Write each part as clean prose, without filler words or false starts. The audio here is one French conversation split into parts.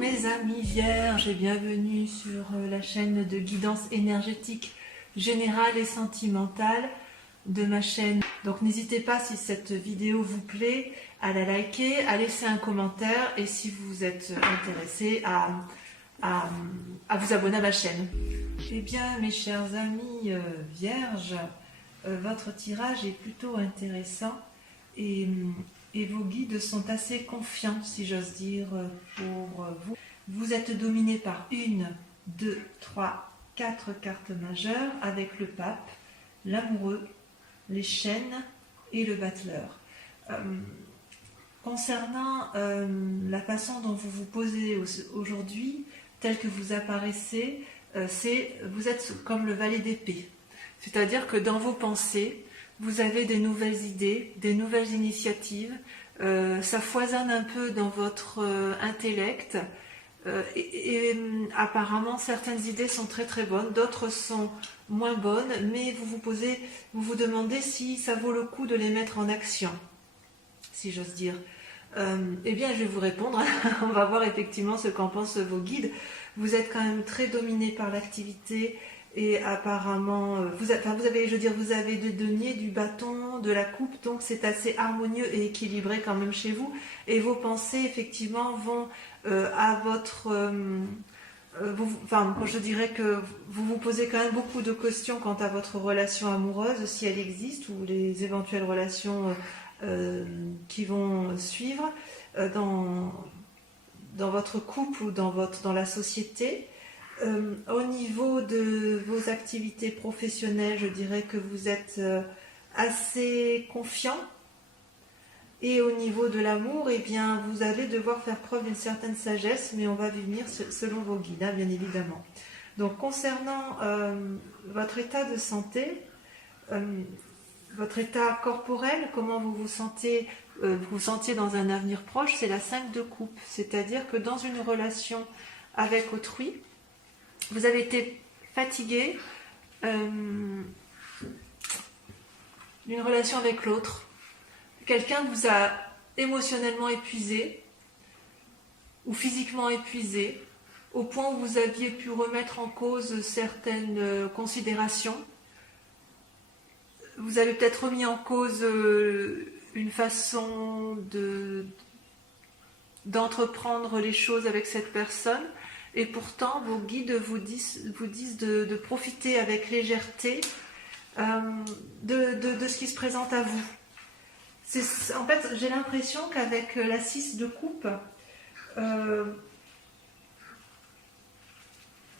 mes amis vierges et bienvenue sur la chaîne de guidance énergétique générale et sentimentale de ma chaîne. Donc n'hésitez pas, si cette vidéo vous plaît, à la liker, à laisser un commentaire et si vous êtes intéressé à vous abonner à ma chaîne. Eh bien mes chers amis vierges, votre tirage est plutôt intéressant et vos guides sont assez confiants, si j'ose dire, pour vous. Vous êtes dominé par 1, 2, 3, 4 cartes majeures avec le pape, l'amoureux, les chaînes et le battleur. Concernant la façon dont vous vous posez aujourd'hui, tel que vous apparaissez, vous êtes comme le valet d'épée. C'est-à-dire que dans vos pensées, vous avez des nouvelles idées, des nouvelles initiatives, ça foisonne un peu dans votre intellect et apparemment certaines idées sont très très bonnes, d'autres sont moins bonnes, mais vous vous demandez si ça vaut le coup de les mettre en action, si j'ose dire. Eh bien je vais vous répondre, on va voir effectivement ce qu'en pensent vos guides. Vous êtes quand même très dominé par l'activité. Et apparemment, vous avez des deniers, du bâton, de la coupe, donc c'est assez harmonieux et équilibré quand même chez vous. Et vos pensées, effectivement, vont à votre... je dirais que vous vous posez quand même beaucoup de questions quant à votre relation amoureuse, si elle existe, ou les éventuelles relations qui vont suivre dans votre couple ou dans la société. Au niveau de vos activités professionnelles, je dirais que vous êtes assez confiant. Et au niveau de l'amour, eh bien, vous allez devoir faire preuve d'une certaine sagesse, mais on va y venir selon vos guides, hein, bien évidemment. Donc, concernant votre état de santé, votre état corporel, comment vous vous sentiez dans un avenir proche, c'est la 5 de coupe. C'est-à-dire que dans une relation avec autrui, vous avez été fatigué d'une relation avec l'autre. Quelqu'un vous a émotionnellement épuisé ou physiquement épuisé au point où vous aviez pu remettre en cause certaines considérations. Vous avez peut-être remis en cause une façon d'entreprendre les choses avec cette personne. Et pourtant, vos guides vous disent de profiter avec légèreté de ce qui se présente à vous. En fait, j'ai l'impression qu'avec la 6 de coupe,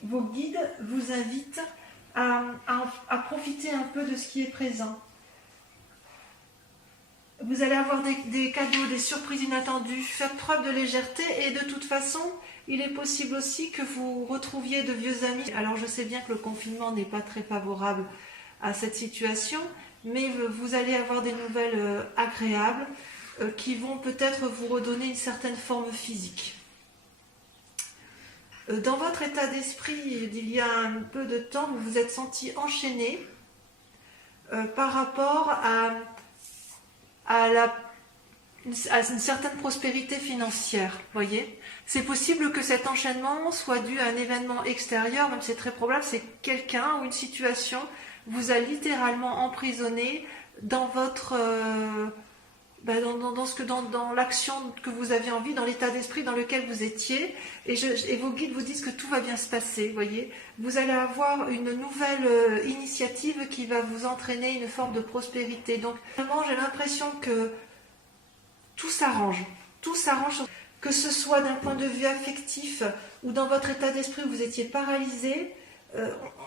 vos guides vous invitent à profiter un peu de ce qui est présent. Vous allez avoir des cadeaux, des surprises inattendues, faites preuve de légèreté et de toute façon, il est possible aussi que vous retrouviez de vieux amis. Alors je sais bien que le confinement n'est pas très favorable à cette situation, mais vous allez avoir des nouvelles agréables qui vont peut-être vous redonner une certaine forme physique. Dans votre état d'esprit, il y a un peu de temps, vous vous êtes senti enchaîné par rapport à une certaine prospérité financière, voyez. C'est possible que cet enchaînement soit dû à un événement extérieur, même c'est très probable, c'est quelqu'un ou une situation vous a littéralement emprisonné dans votre dans l'action que vous aviez envie, dans l'état d'esprit dans lequel vous étiez, et vos guides vous disent que tout va bien se passer, voyez. Vous allez avoir une nouvelle initiative qui va vous entraîner une forme de prospérité. Donc vraiment, j'ai l'impression que tout s'arrange, que ce soit d'un point de vue affectif ou dans votre état d'esprit où vous étiez paralysé.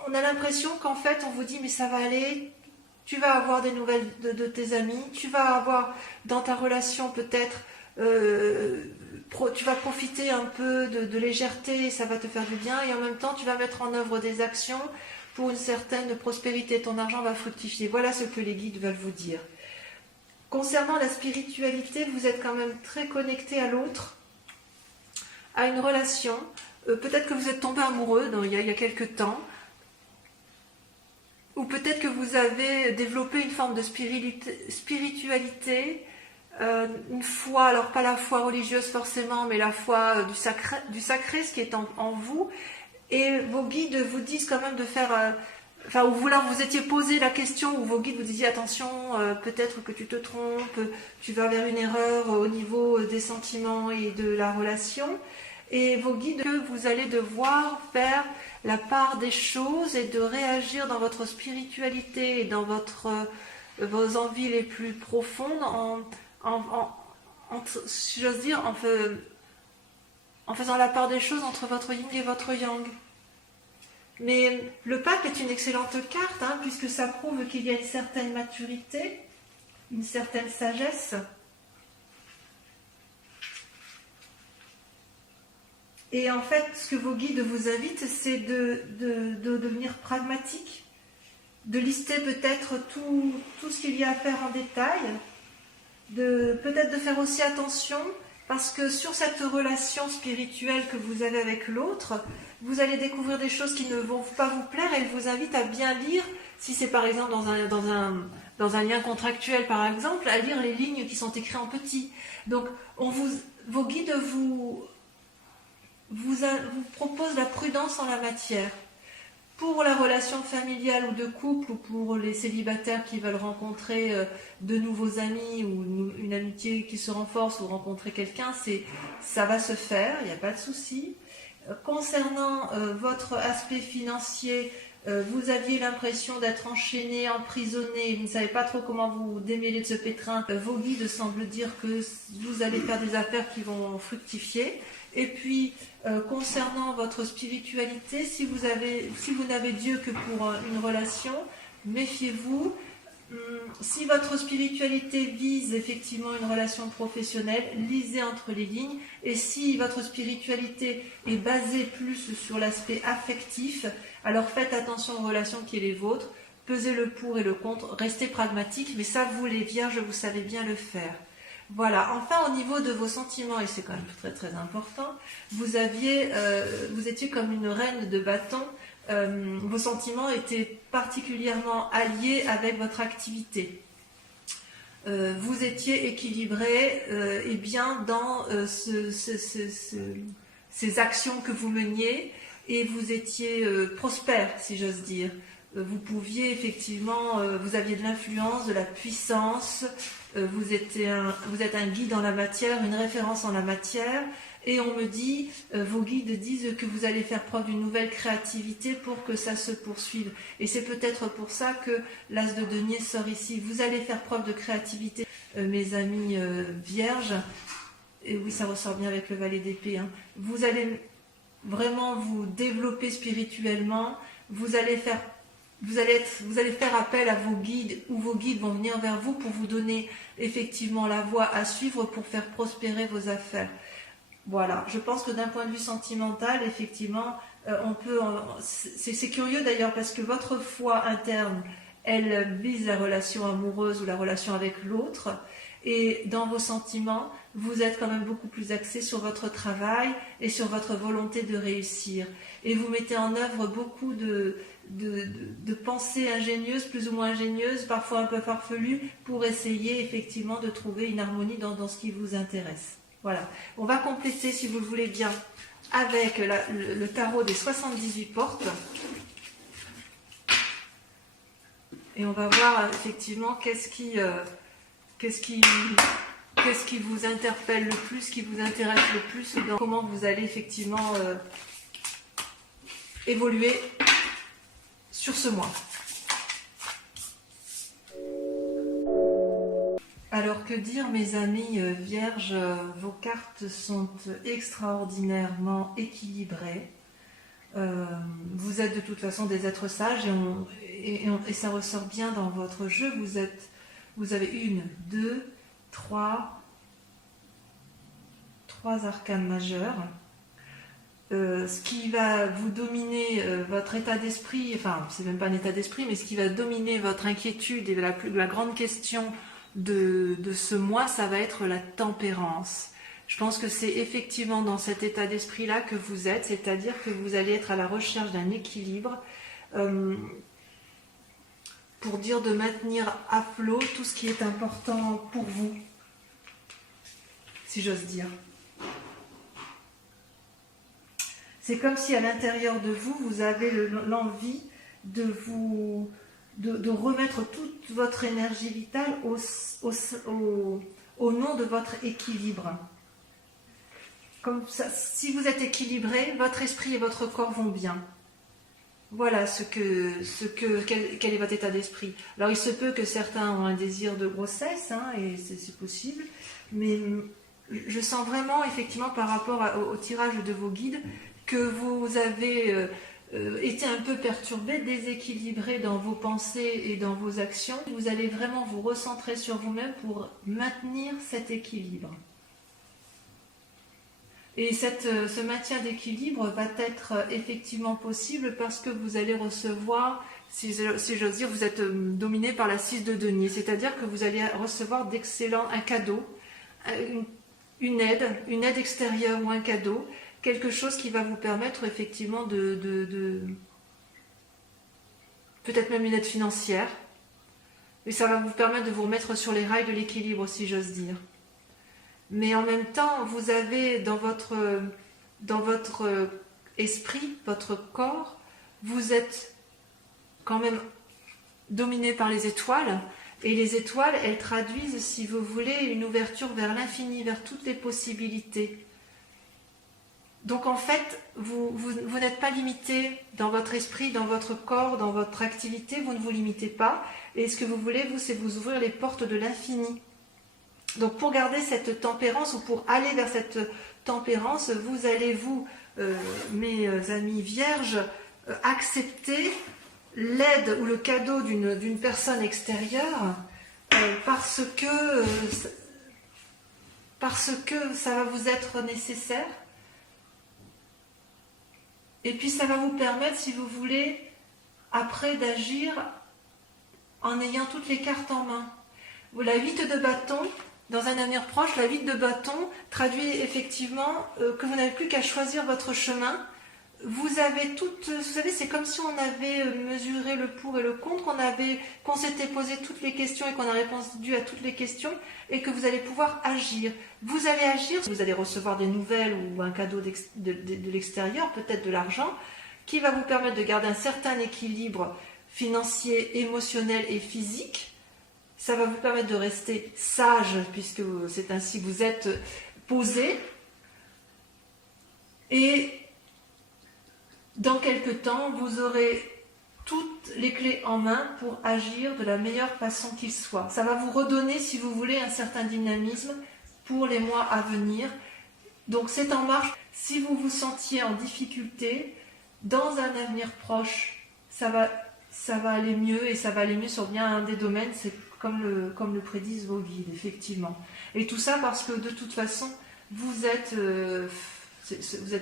On a l'impression qu'en fait on vous dit mais ça va aller, tu vas avoir des nouvelles de tes amis, tu vas avoir dans ta relation peut-être, tu vas profiter un peu de légèreté et ça va te faire du bien, et en même temps tu vas mettre en œuvre des actions pour une certaine prospérité, ton argent va fructifier. Voilà ce que les guides veulent vous dire. Concernant la spiritualité, vous êtes quand même très connecté à l'autre, à une relation. Peut-être que vous êtes tombé amoureux il y a quelques temps, ou peut-être que vous avez développé une forme de spiritualité une foi, alors pas la foi religieuse forcément, mais la foi du sacré, ce qui est en vous. Et vos guides vous disent quand même de faire... Enfin, ou vous étiez posé la question, où vos guides vous disaient attention, peut-être que tu te trompes, tu vas vers une erreur au niveau des sentiments et de la relation. Et vos guides, vous allez devoir faire la part des choses et de réagir dans votre spiritualité et dans vos envies les plus profondes si j'ose dire, en faisant la part des choses entre votre yin et votre yang. Mais le pape est une excellente carte, hein, puisque ça prouve qu'il y a une certaine maturité, une certaine sagesse. Et en fait, ce que vos guides vous invitent, c'est de devenir pragmatique, de lister peut-être tout ce qu'il y a à faire en détail, peut-être de faire aussi attention, parce que sur cette relation spirituelle que vous avez avec l'autre, vous allez découvrir des choses qui ne vont pas vous plaire, et elle vous invite à bien lire, si c'est par exemple dans un lien contractuel par exemple, à lire les lignes qui sont écrites en petit. Donc vos guides vous proposent la prudence en la matière. Pour la relation familiale ou de couple, ou pour les célibataires qui veulent rencontrer de nouveaux amis, ou une amitié qui se renforce, ou rencontrer quelqu'un, ça va se faire, il n'y a pas de souci. Concernant votre aspect financier, vous aviez l'impression d'être enchaîné, emprisonné, vous ne savez pas trop comment vous démêler de ce pétrin. Vos guides semblent dire que vous allez faire des affaires qui vont fructifier. Et puis, concernant votre spiritualité, si vous n'avez Dieu que pour une relation, méfiez-vous. Si votre spiritualité vise effectivement une relation professionnelle, lisez entre les lignes. Et si votre spiritualité est basée plus sur l'aspect affectif, alors faites attention aux relations qui sont les vôtres, pesez le pour et le contre, restez pragmatique, mais ça, vous les vierges, vous savez bien le faire. Voilà, enfin au niveau de vos sentiments, et c'est quand même très très important, vous étiez comme une reine de bâton. Vos sentiments étaient particulièrement alliés avec votre activité. Vous étiez équilibré et bien dans ces actions que vous meniez, et vous étiez prospère, si j'ose dire. Vous pouviez effectivement, vous aviez de l'influence, de la puissance, vous êtes un guide en la matière, une référence en la matière. Et on me dit, vos guides disent que vous allez faire preuve d'une nouvelle créativité pour que ça se poursuive. Et c'est peut-être pour ça que l'as de denier sort ici. Vous allez faire preuve de créativité, mes amis vierges. Et oui, ça ressort bien avec le valet d'épée. Hein. Vous allez vraiment vous développer spirituellement. Vous allez faire appel à vos guides, ou vos guides vont venir vers vous pour vous donner effectivement la voie à suivre pour faire prospérer vos affaires. Voilà, je pense que d'un point de vue sentimental, effectivement, c'est curieux d'ailleurs, parce que votre foi interne, elle vise la relation amoureuse ou la relation avec l'autre, et dans vos sentiments, vous êtes quand même beaucoup plus axé sur votre travail et sur votre volonté de réussir. Et vous mettez en œuvre beaucoup de pensées ingénieuses, plus ou moins ingénieuses, parfois un peu farfelues, pour essayer effectivement de trouver une harmonie dans ce qui vous intéresse. Voilà. On va compléter, si vous le voulez bien, avec le tarot des 78 portes. Et on va voir effectivement qu'est-ce qui vous interpelle le plus, qui vous intéresse le plus, dans comment vous allez effectivement évoluer sur ce mois. Alors que dire, mes amis vierges, vos cartes sont extraordinairement équilibrées. Vous êtes de toute façon des êtres sages, et ça ressort bien dans votre jeu. Vous avez 3 arcanes majeures. Ce qui va vous dominer votre état d'esprit, enfin c'est même pas un état d'esprit, mais ce qui va dominer votre inquiétude et la grande question de ce mois, ça va être la tempérance. Je pense que c'est effectivement dans cet état d'esprit-là que vous êtes, c'est-à-dire que vous allez être à la recherche d'un équilibre pour dire de maintenir à flot tout ce qui est important pour vous. si j'ose dire. C'est comme si à l'intérieur de vous, vous avez l'envie de remettre toute votre énergie vitale au nom de votre équilibre. Comme ça, si vous êtes équilibré, votre esprit et votre corps vont bien. Voilà quel est votre état d'esprit. Alors il se peut que certains ont un désir de grossesse, hein, et c'est possible, mais je sens vraiment effectivement par rapport au tirage de vos guides que vous avez été un peu perturbé, déséquilibré dans vos pensées et dans vos actions. Vous allez vraiment vous recentrer sur vous-même pour maintenir cet équilibre. Et ce maintien d'équilibre va être effectivement possible parce que vous allez recevoir, si j'ose dire, vous êtes dominé par la 6 de denier, c'est-à-dire que vous allez recevoir un cadeau, une aide extérieure ou un cadeau, quelque chose qui va vous permettre effectivement peut-être même une aide financière, mais ça va vous permettre de vous remettre sur les rails de l'équilibre, si j'ose dire. Mais en même temps, vous avez dans votre esprit, votre corps, vous êtes quand même dominé par les étoiles. Et les étoiles, elles traduisent, si vous voulez, une ouverture vers l'infini, vers toutes les possibilités. Donc en fait, vous n'êtes pas limité dans votre esprit, dans votre corps, dans votre activité, vous ne vous limitez pas. Et ce que vous voulez, vous, c'est vous ouvrir les portes de l'infini. Donc pour garder cette tempérance ou pour aller vers cette tempérance, vous allez mes amis vierges, accepter l'aide ou le cadeau d'une personne extérieure parce que ça va vous être nécessaire. Et puis ça va vous permettre, si vous voulez, après d'agir en ayant toutes les cartes en main. La 8 de bâton, dans un avenir proche, la 8 de bâton traduit effectivement que vous n'avez plus qu'à choisir votre chemin. Vous avez vous savez, c'est comme si on avait mesuré le pour et le contre, qu'on s'était posé toutes les questions et qu'on a répondu à toutes les questions et que vous allez pouvoir agir. Vous allez agir, vous allez recevoir des nouvelles ou un cadeau de l'extérieur, peut-être de l'argent, qui va vous permettre de garder un certain équilibre financier, émotionnel et physique. Ça va vous permettre de rester sage, puisque c'est ainsi que vous êtes posé. Et dans quelque temps, vous aurez toutes les clés en main pour agir de la meilleure façon qu'il soit. Ça va vous redonner, si vous voulez, un certain dynamisme pour les mois à venir. Donc c'est en marche. Si vous vous sentiez en difficulté, dans un avenir proche, ça va aller mieux, et ça va aller mieux sur bien un des domaines, c'est comme le prédisent vos guides, effectivement. Et tout ça parce que de toute façon, vous êtes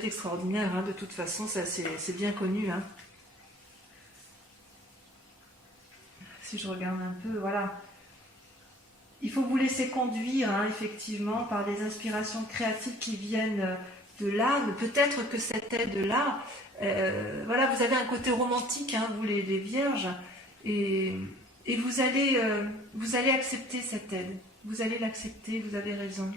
extraordinaire, hein, de toute façon, ça c'est bien connu. Hein. Si je regarde un peu, voilà. Il faut vous laisser conduire, hein, effectivement, par des inspirations créatives qui viennent de l'âme. Peut-être que cette aide-là, voilà, vous avez un côté romantique, hein, vous les vierges, et vous allez accepter cette aide. Vous allez l'accepter, vous avez raison.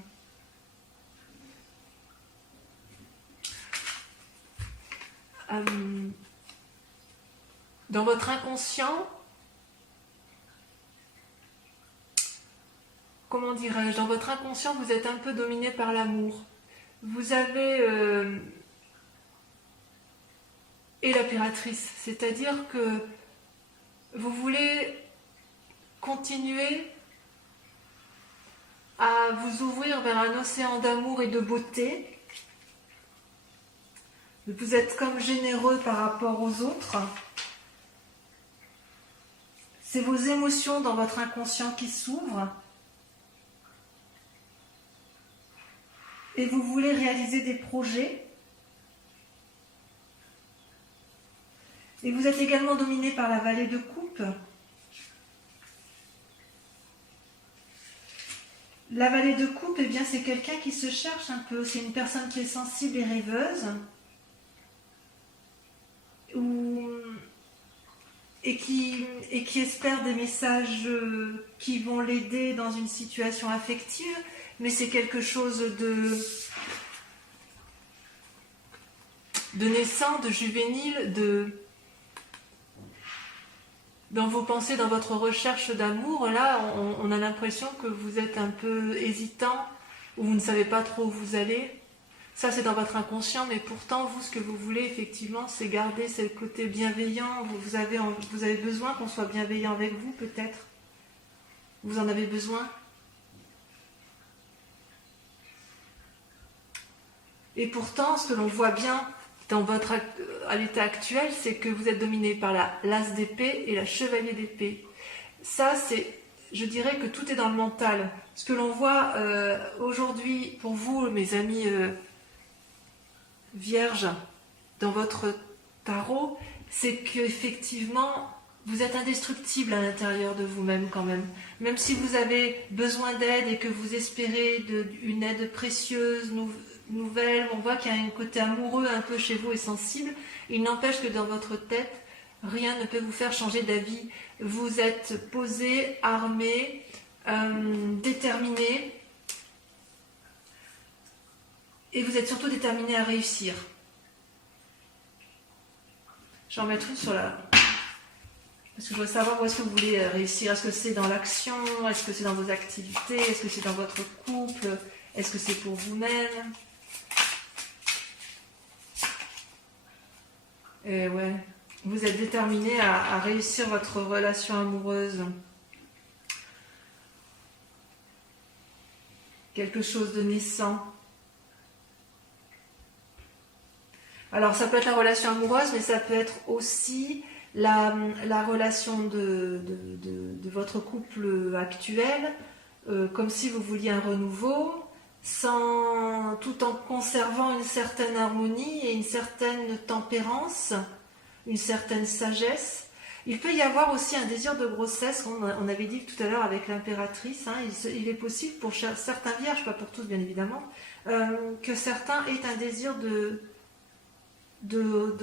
Dans votre inconscient, comment dirais-je, dans votre inconscient, vous êtes un peu dominé par l'amour. Vous avez et l'impératrice, c'est-à-dire que vous voulez continuer à vous ouvrir vers un océan d'amour et de beauté. Vous êtes comme généreux par rapport aux autres. C'est vos émotions dans votre inconscient qui s'ouvrent. Et vous voulez réaliser des projets. Et vous êtes également dominé par la vallée de coupe. La vallée de coupe, eh bien, c'est quelqu'un qui se cherche un peu. C'est une personne qui est sensible et rêveuse. Et qui espère des messages qui vont l'aider dans une situation affective. mais c'est quelque chose de naissant, de juvénile, dans vos pensées, dans votre recherche d'amour. Là, on a l'impression que vous êtes un peu hésitant, ou vous ne savez pas trop où vous allez. Ça, c'est dans votre inconscient, mais pourtant, vous, ce que vous voulez, effectivement, c'est garder ce côté bienveillant. Vous avez besoin qu'on soit bienveillant avec vous, peut-être. Vous en avez besoin. Et pourtant, ce que l'on voit bien à l'état actuel, c'est que vous êtes dominé par l'as d'épée et la chevalier d'épée. Ça, je dirais que tout est dans le mental. Ce que l'on voit aujourd'hui, pour vous, mes amis vierges, dans votre tarot, c'est qu'effectivement, vous êtes indestructible à l'intérieur de vous-même quand même. Même si vous avez besoin d'aide et que vous espérez une aide précieuse, nouvelle, on voit qu'il y a un côté amoureux un peu chez vous et sensible, il n'empêche que dans votre tête, rien ne peut vous faire changer d'avis. Vous êtes posé, armé, déterminé, et vous êtes surtout déterminé à réussir. Je vais en mettre une sur la... Parce que je veux savoir où est-ce que vous voulez réussir. Est-ce que c'est dans l'action? Est-ce que c'est dans vos activités? Est-ce que c'est dans votre couple? Est-ce que c'est pour vous-même? Et ouais, vous êtes déterminé à réussir votre relation amoureuse. Quelque chose de naissant. Alors ça peut être la relation amoureuse, mais ça peut être aussi la relation de votre couple actuel, comme si vous vouliez un renouveau, tout en conservant une certaine harmonie et une certaine tempérance, une certaine sagesse. Il peut y avoir aussi un désir de grossesse, on avait dit tout à l'heure avec l'impératrice, hein, il est possible pour certains vierges, pas pour tous bien évidemment, que certains aient un désir de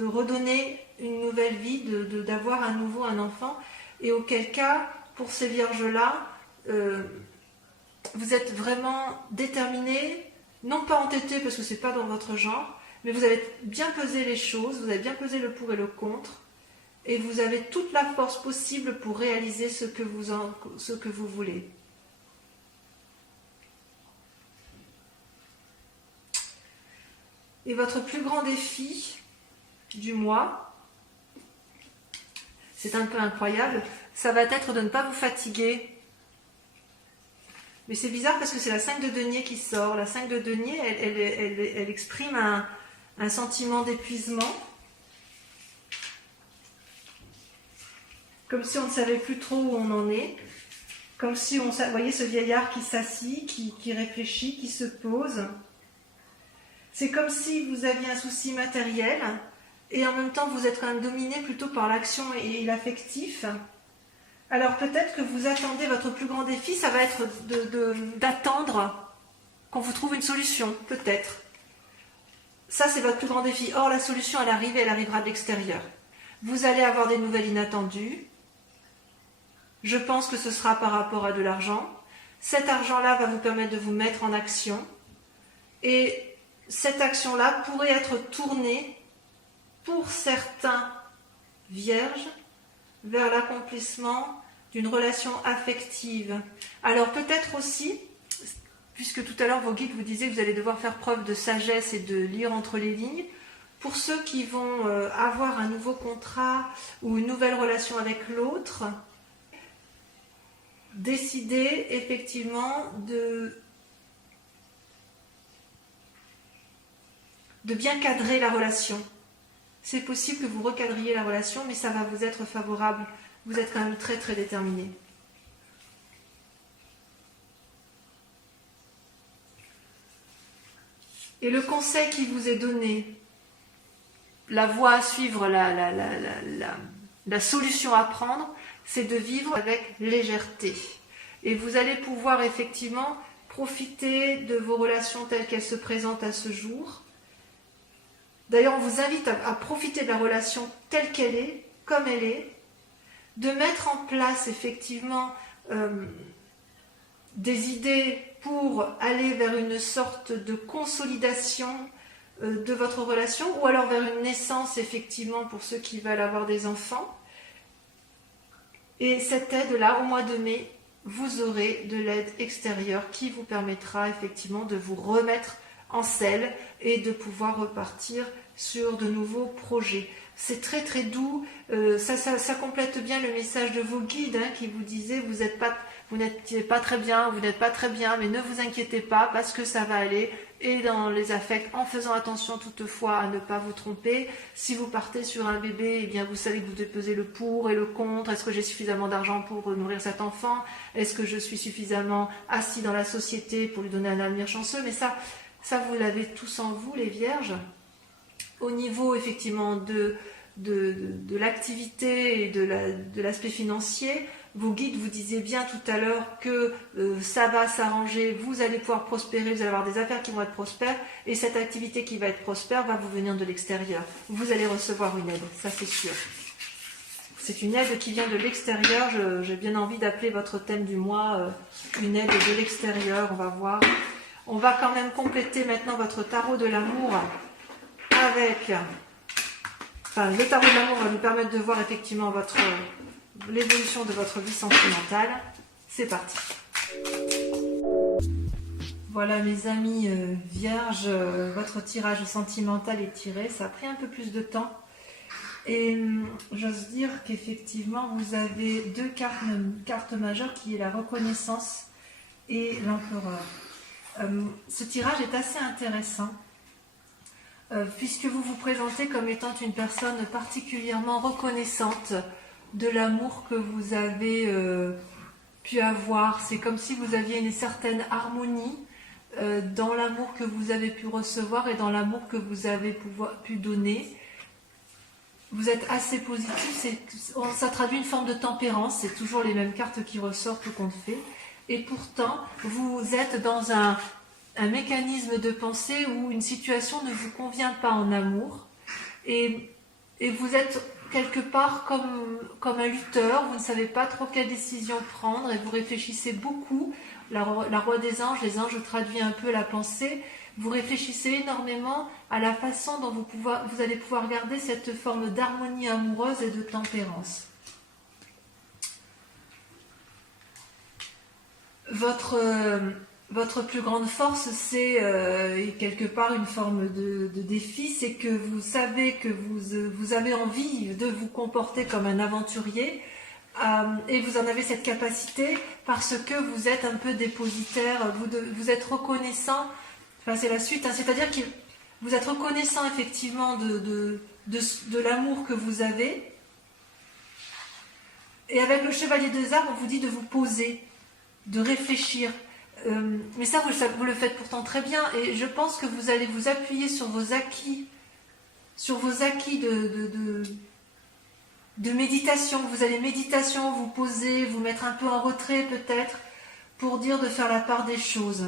redonner une nouvelle vie, d'avoir à nouveau un enfant, et auquel cas, pour ces vierges-là, vous êtes vraiment déterminés, non pas entêtés parce que c'est pas dans votre genre, mais vous avez bien pesé les choses, vous avez bien pesé le pour et le contre, et vous avez toute la force possible pour réaliser ce que vous voulez. Et votre plus grand défi du mois, c'est un peu incroyable, ça va être de ne pas vous fatiguer. Mais c'est bizarre parce que c'est la 5 de denier qui sort. La 5 de denier, elle exprime un sentiment d'épuisement. Comme si on ne savait plus trop où on en est. Comme si vous voyez ce vieillard qui s'assit, qui réfléchit, qui se pose. C'est comme si vous aviez un souci matériel et en même temps vous êtes quand même dominé plutôt par l'action et l'affectif. Alors peut-être que vous attendez, votre plus grand défi, ça va être d'attendre qu'on vous trouve une solution, peut-être. Ça, c'est votre plus grand défi. Or, la solution, elle arrivera de l'extérieur. Vous allez avoir des nouvelles inattendues. Je pense que ce sera par rapport à de l'argent. Cet argent-là va vous permettre de vous mettre en action. Et cette action-là pourrait être tournée, pour certains vierges, vers l'accomplissement d'une relation affective. Alors peut-être aussi, puisque tout à l'heure vos guides vous disaient que vous allez devoir faire preuve de sagesse et de lire entre les lignes, pour ceux qui vont avoir un nouveau contrat ou une nouvelle relation avec l'autre, décidez effectivement de bien cadrer la relation. C'est possible que vous recadriez la relation, mais ça va vous être favorable. Vous êtes quand même très très déterminé. Et le conseil qui vous est donné, la voie à suivre, la solution à prendre, c'est de vivre avec légèreté. Et vous allez pouvoir effectivement profiter de vos relations telles qu'elles se présentent à ce jour. D'ailleurs, on vous invite à profiter de la relation telle qu'elle est, comme elle est, de mettre en place effectivement des idées pour aller vers une sorte de consolidation de votre relation, ou alors vers une naissance, effectivement, pour ceux qui veulent avoir des enfants. Et cette aide-là, au mois de mai, vous aurez de l'aide extérieure qui vous permettra effectivement de vous remettre en selle et de pouvoir repartir sur de nouveaux projets. C'est très très doux, ça complète bien le message de vos guides qui vous disaient vous n'êtes pas très bien, mais ne vous inquiétez pas parce que ça va aller. Et dans les affects, en faisant attention toutefois à ne pas vous tromper. Si vous partez sur un bébé, eh bien vous savez que vous devez peser le pour et le contre. Est-ce que j'ai suffisamment d'argent pour nourrir cet enfant? Est-ce que je suis suffisamment assis dans la société pour lui donner un avenir chanceux? Mais ça vous l'avez tous en vous, les vierges. Au niveau effectivement de l'activité et de l'aspect financier, vos guides vous disaient bien tout à l'heure que ça va s'arranger, vous allez pouvoir prospérer, vous allez avoir des affaires qui vont être prospères, et cette activité qui va être prospère va vous venir de l'extérieur. Vous allez recevoir une aide, ça c'est sûr. C'est une aide qui vient de l'extérieur. J'ai bien envie d'appeler votre thème du mois une aide de l'extérieur. On va voir. On va quand même compléter maintenant votre tarot de l'amour avec... Enfin, le tarot de l'amour va nous permettre de voir effectivement l'évolution de votre vie sentimentale. C'est parti. Voilà mes amis vierges, votre tirage sentimental est tiré. Ça a pris un peu plus de temps. Et j'ose dire qu'effectivement vous avez deux cartes majeures qui est la reconnaissance et l'empereur. Ce tirage est assez intéressant. Puisque vous vous présentez comme étant une personne particulièrement reconnaissante de l'amour que vous avez pu avoir. C'est comme si vous aviez une certaine harmonie dans l'amour que vous avez pu recevoir et dans l'amour que vous avez pu donner. Vous êtes assez positif, ça traduit une forme de tempérance, c'est toujours les mêmes cartes qui ressortent tout compte fait. Et pourtant, vous êtes dans un mécanisme de pensée où une situation ne vous convient pas en amour et vous êtes quelque part comme un lutteur, vous ne savez pas trop quelle décision prendre et vous réfléchissez beaucoup. La roi des anges, les anges traduisent un peu la pensée, vous réfléchissez énormément à la façon dont vous allez pouvoir garder cette forme d'harmonie amoureuse et de tempérance. Votre plus grande force, c'est quelque part une forme de défi, c'est que vous savez que vous avez envie de vous comporter comme un aventurier et vous en avez cette capacité parce que vous êtes un peu dépositaire, vous êtes reconnaissant, enfin c'est la suite, c'est-à-dire que vous êtes reconnaissant effectivement de l'amour que vous avez et avec le chevalier des armes, on vous dit de vous poser, de réfléchir. Mais ça, vous le faites pourtant très bien et je pense que vous allez vous appuyer sur vos acquis de méditation. Vous allez méditation, vous poser, vous mettre un peu en retrait peut-être pour dire de faire la part des choses.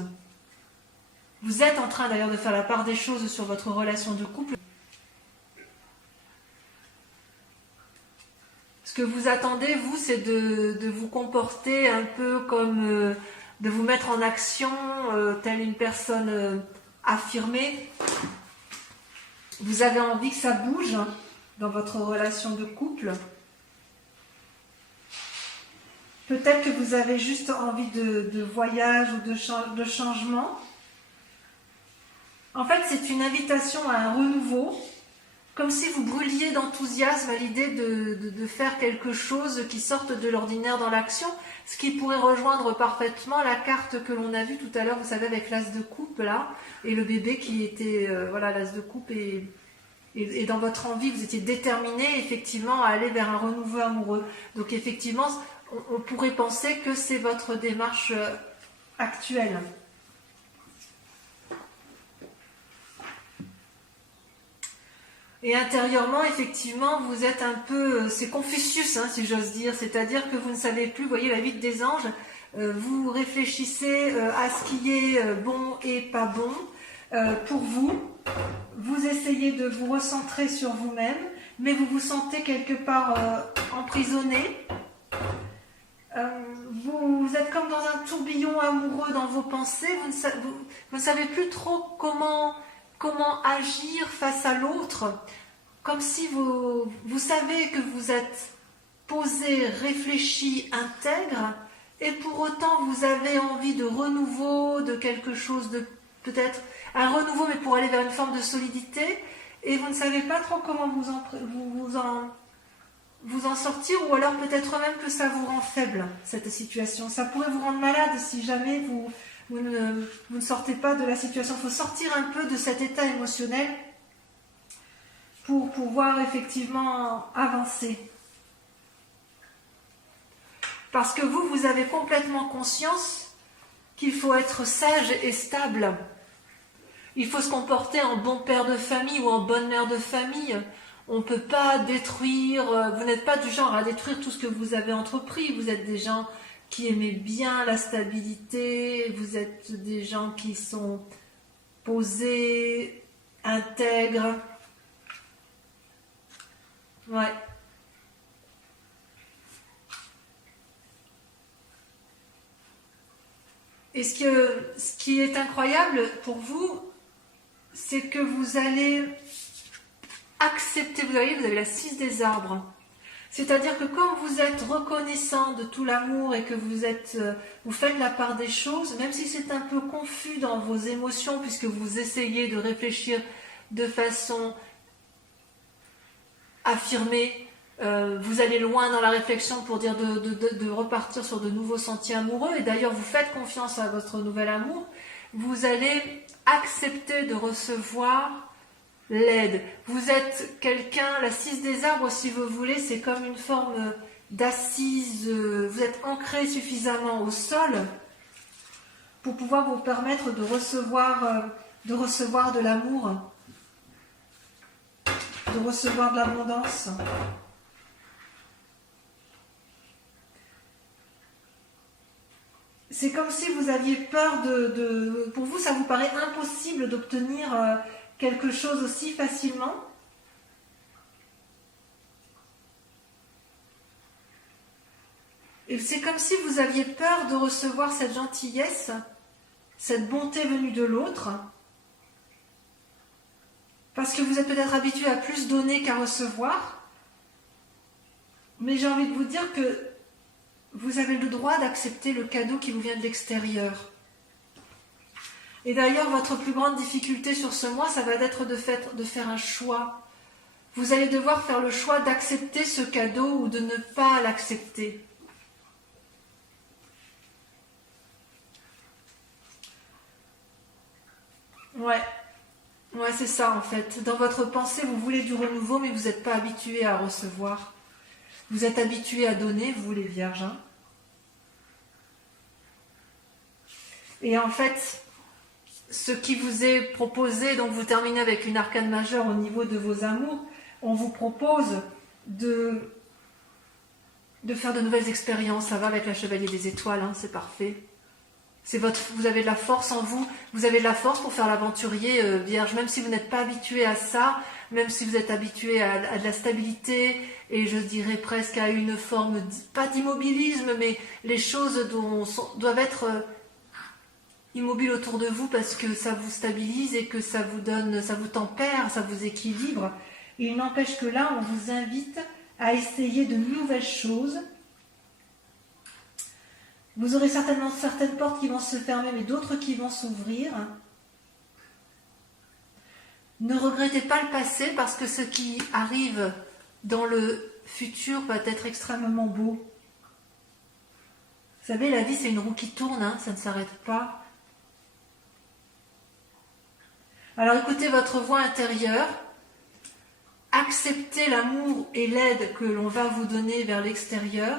Vous êtes en train d'ailleurs de faire la part des choses sur votre relation de couple. Ce que vous attendez, vous, c'est de vous comporter un peu comme... de vous mettre en action telle une personne affirmée. Vous avez envie que ça bouge dans votre relation de couple. Peut-être que vous avez juste envie de voyage ou de changement. En fait, c'est une invitation à un renouveau, comme si vous brûliez d'enthousiasme à l'idée de faire quelque chose qui sorte de l'ordinaire dans l'action, ce qui pourrait rejoindre parfaitement la carte que l'on a vue tout à l'heure, vous savez, avec l'as de coupe là, et le bébé qui était, voilà, l'as de coupe, et dans votre envie, vous étiez déterminé effectivement à aller vers un renouveau amoureux. Donc effectivement, on pourrait penser que c'est votre démarche actuelle. Et intérieurement, effectivement, vous êtes un peu... c'est Confucius, si j'ose dire. C'est-à-dire que vous ne savez plus, vous voyez la vie des anges, vous réfléchissez à ce qui est bon et pas bon pour vous. Vous essayez de vous recentrer sur vous-même, mais vous vous sentez quelque part emprisonné. Vous vous êtes comme dans un tourbillon amoureux dans vos pensées, vous ne savez plus trop comment agir face à l'autre, comme si vous savez que vous êtes posé, réfléchi, intègre, et pour autant vous avez envie de renouveau, de quelque chose de peut-être un renouveau, mais pour aller vers une forme de solidité, et vous ne savez pas trop comment vous en sortir, ou alors peut-être même que ça vous rend faible, cette situation. Ça pourrait vous rendre malade si jamais vous ne sortez pas de la situation. Il faut sortir un peu de cet état émotionnel pour pouvoir effectivement avancer. Parce que vous avez complètement conscience qu'il faut être sage et stable. Il faut se comporter en bon père de famille ou en bonne mère de famille. On ne peut pas détruire, vous n'êtes pas du genre à détruire tout ce que vous avez entrepris. Vous êtes des gens qui aimez bien la stabilité, vous êtes des gens qui sont posés, intègres. Ouais. Et ce qui est incroyable pour vous, c'est que vous allez accepter, vous avez la 6 des arbres. C'est-à-dire que comme vous êtes reconnaissant de tout l'amour et que vous faites la part des choses, même si c'est un peu confus dans vos émotions, puisque vous essayez de réfléchir de façon affirmée, vous allez loin dans la réflexion pour dire de repartir sur de nouveaux sentiers amoureux, et d'ailleurs vous faites confiance à votre nouvel amour, vous allez accepter de recevoir l'aide. Vous êtes quelqu'un, la 6 des arbres, si vous voulez, c'est comme une forme d'assise, vous êtes ancré suffisamment au sol pour pouvoir vous permettre de recevoir de l'amour, de recevoir de l'abondance. C'est comme si vous aviez peur pour vous, ça vous paraît impossible d'obtenir quelque chose aussi facilement. Et c'est comme si vous aviez peur de recevoir cette gentillesse, cette bonté venue de l'autre, parce que vous êtes peut-être habitué à plus donner qu'à recevoir. Mais j'ai envie de vous dire que vous avez le droit d'accepter le cadeau qui vous vient de l'extérieur. Et d'ailleurs, votre plus grande difficulté sur ce mois, ça va être de faire un choix. Vous allez devoir faire le choix d'accepter ce cadeau ou de ne pas l'accepter. Ouais, c'est ça en fait. Dans votre pensée, vous voulez du renouveau, mais vous n'êtes pas habitué à recevoir. Vous êtes habitué à donner, vous les vierges. Hein. Et en fait, ce qui vous est proposé, donc vous terminez avec une arcane majeure au niveau de vos amours, on vous propose de faire de nouvelles expériences. Ça va avec la chevalier des étoiles, hein, c'est parfait. Vous avez de la force en vous, vous avez de la force pour faire l'aventurier vierge, même si vous n'êtes pas habitué à ça, même si vous êtes habitué à de la stabilité, et je dirais presque à une forme, pas d'immobilisme, mais les choses doivent être immobiles autour de vous parce que ça vous stabilise et que ça vous tempère, ça vous équilibre. Et il n'empêche que là, on vous invite à essayer de nouvelles choses. Vous aurez certainement certaines portes qui vont se fermer, mais d'autres qui vont s'ouvrir. Ne regrettez pas le passé, parce que ce qui arrive dans le futur va être extrêmement beau. Vous savez, la vie, c'est une roue qui tourne, hein, ça ne s'arrête pas. Alors écoutez votre voix intérieure, acceptez l'amour et l'aide que l'on va vous donner vers l'extérieur.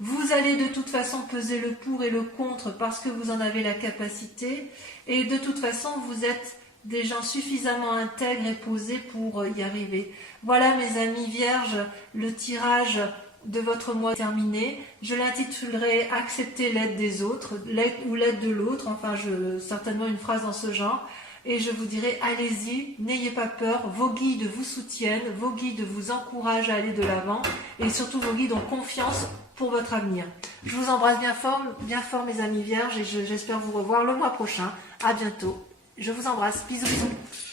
Vous allez de toute façon peser le pour et le contre parce que vous en avez la capacité, et de toute façon vous êtes des gens suffisamment intègres et posés pour y arriver. Voilà mes amis vierges, le tirage de votre mois terminé. Je l'intitulerai « Accepter l'aide des autres », l'aide ou l'aide de l'autre, enfin certainement une phrase dans ce genre. et je vous dirai, allez-y, n'ayez pas peur, vos guides vous soutiennent, vos guides vous encouragent à aller de l'avant, et surtout vos guides ont confiance pour votre avenir. Je vous embrasse bien fort mes amis vierges, et j'espère vous revoir le mois prochain. À bientôt. Je vous embrasse. Bisous, bisous.